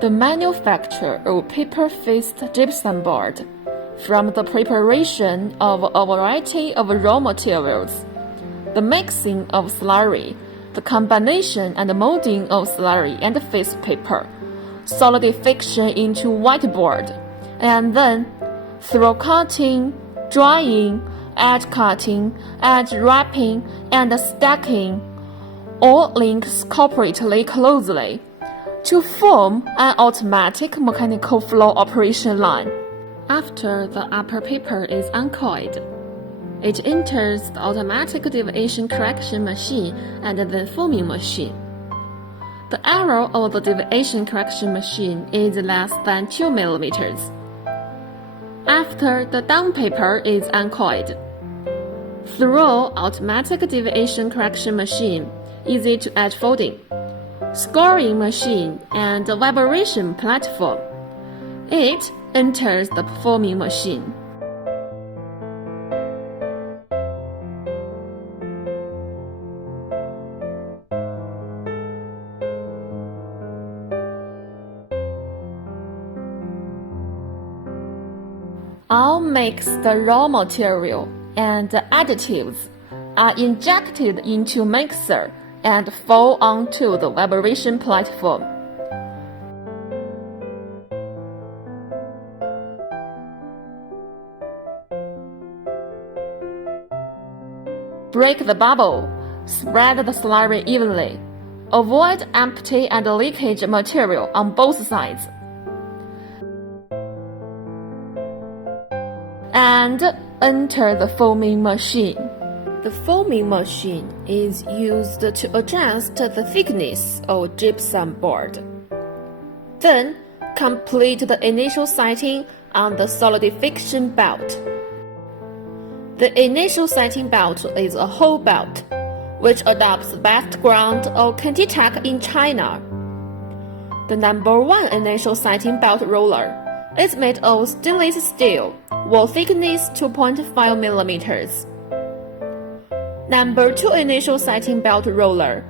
The manufacture of paper-faced gypsum board, from the preparation of a variety of raw materials, the mixing of slurry, the combination and molding of slurry and face paper, solidification into whiteboard, and then through cutting, drying, edge cutting, edge wrapping, and stacking, all links cooperatively closely to form an automatic mechanical flow operation line. After the upper paper is uncoiled, it enters the automatic deviation correction machine and then forming machine. The error of the deviation correction machine is less than 2 mm. After the down paper is uncoiled, through automatic deviation correction machine, easy to edge folding, scoring machine, and vibration platform, it enters the forming machine. All mixed raw material and additives are injected into mixer and fall onto the vibration platform. Break the bubble, spread the slurry evenly, avoid empty and leakage material on both sides, and enter the forming machine. The forming machine is used to adjust the thickness of gypsum board. Then, complete the initial setting on the solidification belt. The initial setting belt is a whole belt, which adopts background of Kantitech in China. The number 1 initial setting belt roller is made of stainless steel, wall thickness 2.5 mm. Number 2 initial setting belt roller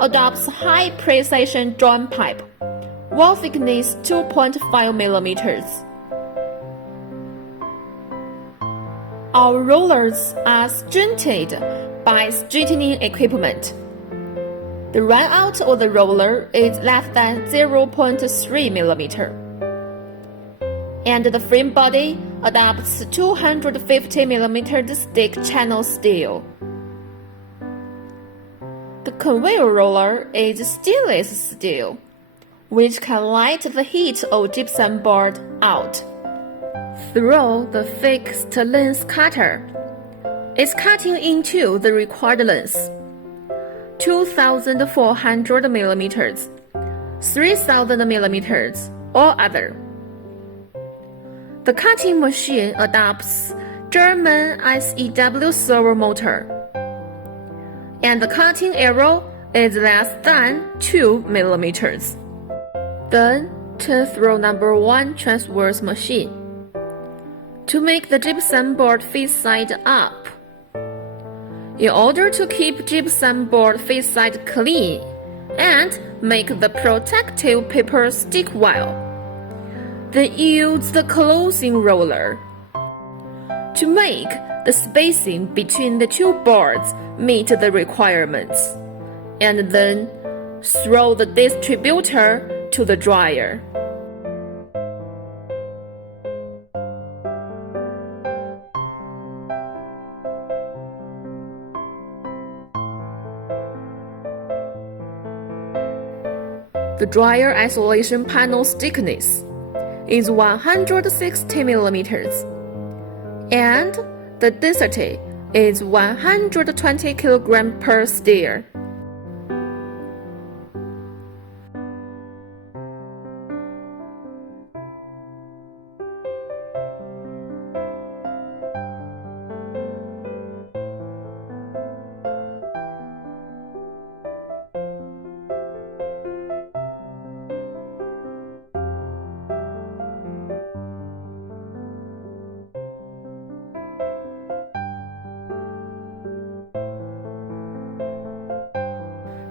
adopts high precision joint pipe, wall thickness 2.5 mm. Our rollers are straightened by straightening equipment. The runout of the roller is less than 0.3 mm. And the frame body adopts 250 mm stick channel steel. The conveyor roller is stainless steel, which can light the heat of gypsum board out. Through the fixed length cutter, it's cutting into the required length, 2,400 mm, 3,000 mm, or other. The cutting machine adopts German SEW servo motor, and the cutting arrow is less than 2 mm. Then turn through number 1 transverse machine to make the gypsum board face side up. In order to keep gypsum board face side clean and make the protective paper stick well, then use the closing roller to make the spacing between the 2 boards meet the requirements, and then throw the distributor to the dryer. The dryer isolation panel's thickness is 160 mm, and the density is 120 kg per stair.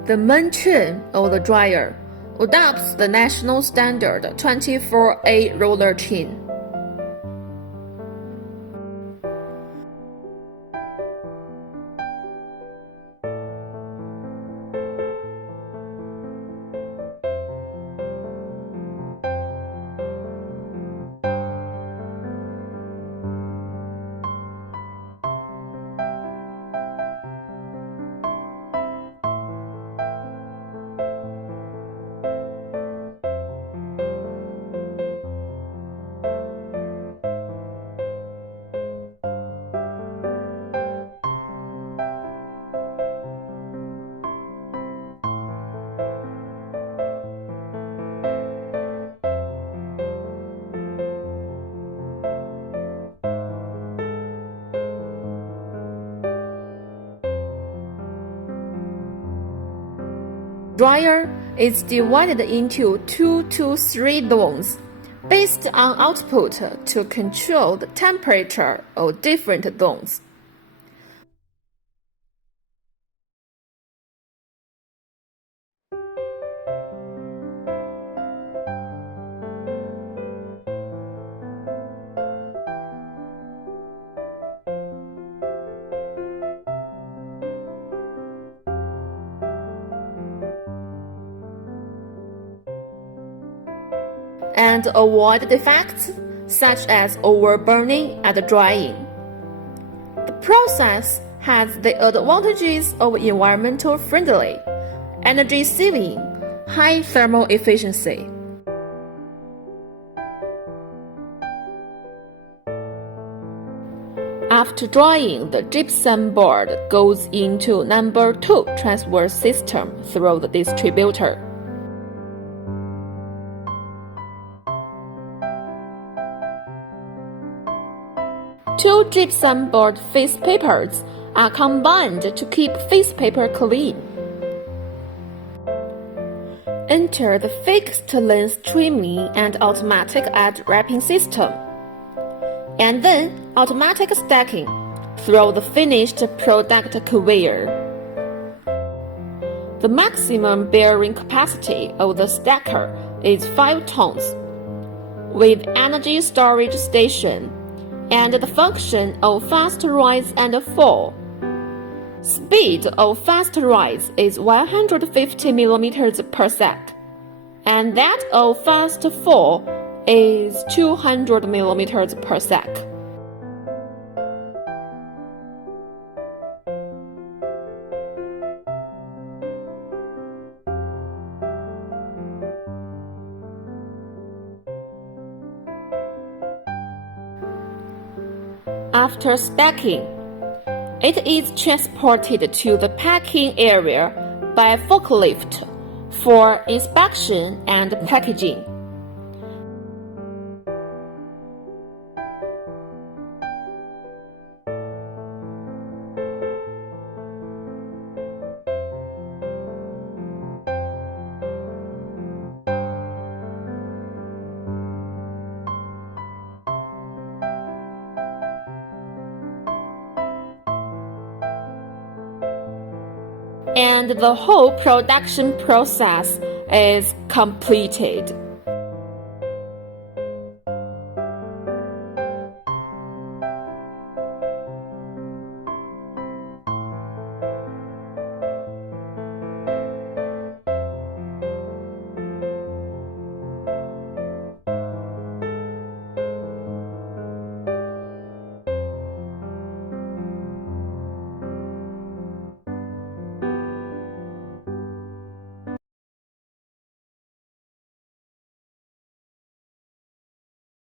The main chain of the dryer adopts the national standard 24A roller chain. Dryer is divided into 2 to 3 zones based on output to control the temperature of different zones. And avoid defects such as overburning and drying. The process has the advantages of environmental friendly, energy saving, high thermal efficiency. After drying, the gypsum board goes into number 2 transfer system through the distributor. Two gypsum board face papers are combined to keep face paper clean. Enter the fixed length trimming and automatic edge wrapping system, and then automatic stacking through the finished product conveyor. The maximum bearing capacity of the stacker is 5 tons, with energy storage station and the function of fast rise and fall. Speed of fast rise is 150 mm per sec, and that of fast fall is 200 mm per sec. After stacking, it is transported to the packing area by forklift for inspection and packaging. And the whole production process is completed.